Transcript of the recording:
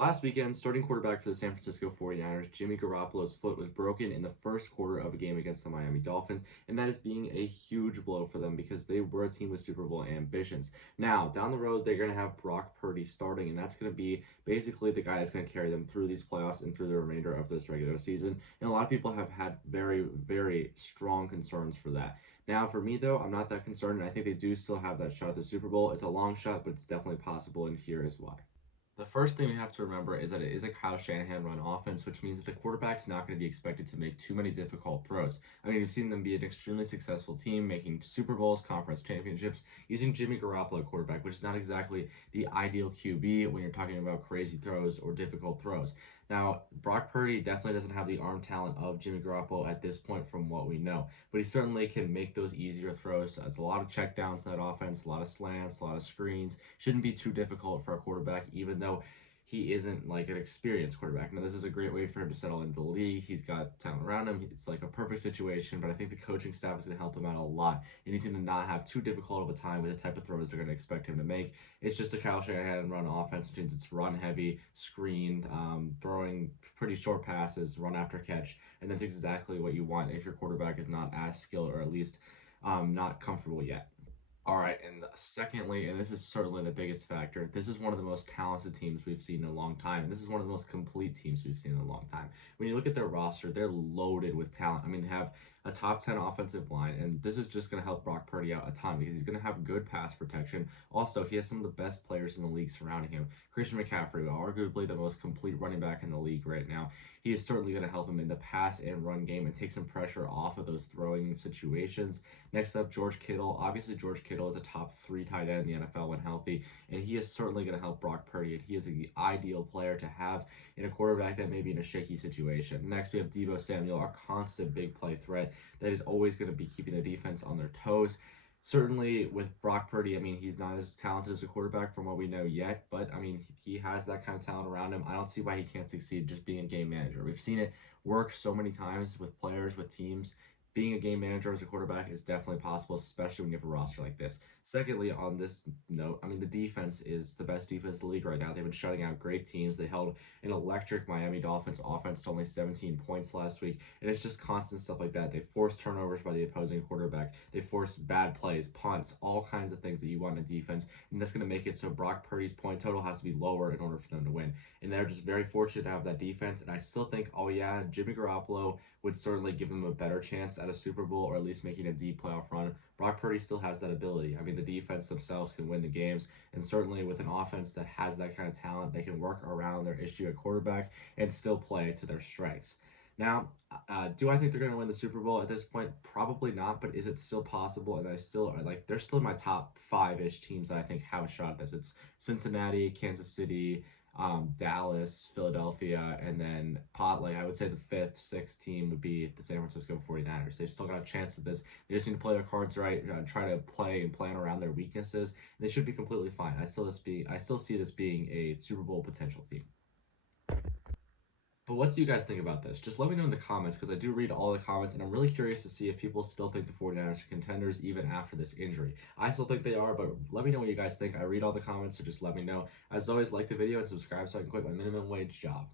Last weekend, starting quarterback for the San Francisco 49ers, Jimmy Garoppolo's foot was broken in the first quarter of a game against the Miami Dolphins, and that is being a huge blow for them because they were a team with Super Bowl ambitions. Now, down the road, they're going to have Brock Purdy starting, and that's going to be basically the guy that's going to carry them through these playoffs and through the remainder of this regular season. And a lot of people have had very, very strong concerns for that. Now, for me, though, I'm not that concerned, and I think they do still have that shot at the Super Bowl. It's a long shot, but it's definitely possible, and here is why. The first thing we have to remember is that it is a Kyle Shanahan run offense, which means that the quarterback's not going to be expected to make too many difficult throws. I mean, we've seen them be an extremely successful team, making Super Bowls, conference championships, using Jimmy Garoppolo quarterback, which is not exactly the ideal QB when you're talking about crazy throws or difficult throws. Now, Brock Purdy definitely doesn't have the arm talent of Jimmy Garoppolo at this point from what we know, but he certainly can make those easier throws. So it's a lot of checkdowns in that offense, a lot of slants, a lot of screens. Shouldn't be too difficult for a quarterback, even though he isn't like an experienced quarterback. Now, this is a great way for him to settle into the league. He's got talent around him. It's like a perfect situation, but I think the coaching staff is going to help him out a lot. He needs to not have too difficult of a time with the type of throws they're going to expect him to make. It's just a Kyle Shanahan run offense, which means it's run heavy, screened, throwing pretty short passes, run after catch, and that's exactly what you want if your quarterback is not as skilled or at least not comfortable yet. All right, and secondly, and this is certainly the biggest factor, this is one of the most talented teams we've seen in a long time. And this is one of the most complete teams we've seen in a long time. When you look at their roster, they're loaded with talent. I mean, they have a top 10 offensive line, and this is just going to help Brock Purdy out a ton because he's going to have good pass protection. Also, he has some of the best players in the league surrounding him. Christian McCaffrey, arguably the most complete running back in the league right now. He is certainly going to help him in the pass and run game and take some pressure off of those throwing situations. Next up, George Kittle. Obviously, George Kittle is a top 3 tight end in the NFL when healthy, and he is certainly going to help Brock Purdy, and he is the ideal player to have in a quarterback that may be in a shaky situation. Next, we have Deebo Samuel, our constant big play threat that is always going to be keeping the defense on their toes. Certainly with Brock Purdy, I mean, he's not as talented as a quarterback from what we know yet, but I mean, he has that kind of talent around him. I don't see why he can't succeed just being a game manager. We've seen it work so many times with players, with teams. Being a game manager as a quarterback is definitely possible, especially when you have a roster like this. Secondly, on this note, I mean, the defense is the best defense in the league right now. They've been shutting out great teams. They held an electric Miami Dolphins offense to only 17 points last week, and it's just constant stuff like that. They force turnovers by the opposing quarterback. They force bad plays, punts, all kinds of things that you want in a defense, and that's going to make it so Brock Purdy's point total has to be lower in order for them to win. And they're just very fortunate to have that defense, and I still think, oh yeah, Jimmy Garoppolo would certainly give them a better chance at a Super Bowl or at least making a deep playoff run. Brock Purdy still has that ability. I mean, the defense themselves can win the games, and certainly with an offense that has that kind of talent, they can work around their issue at quarterback and still play to their strengths. Now, do I think they're going to win the Super Bowl at this point? Probably not, but is it still possible? And I still like they're still in my top 5-ish teams that I think have a shot at this. It's Cincinnati, Kansas City, Dallas, Philadelphia, and then like I would say the fifth, sixth team would be the San Francisco 49ers. They've still got a chance at this. They just need to play their cards right, try to play and plan around their weaknesses. They should be completely fine. I still see this being a Super Bowl potential team. But what do you guys think about this? Just let me know in the comments because I do read all the comments and I'm really curious to see if people still think the 49ers are contenders even after this injury. I still think they are, but let me know what you guys think. I read all the comments, so just let me know. As always, like the video and subscribe so I can quit my minimum wage job.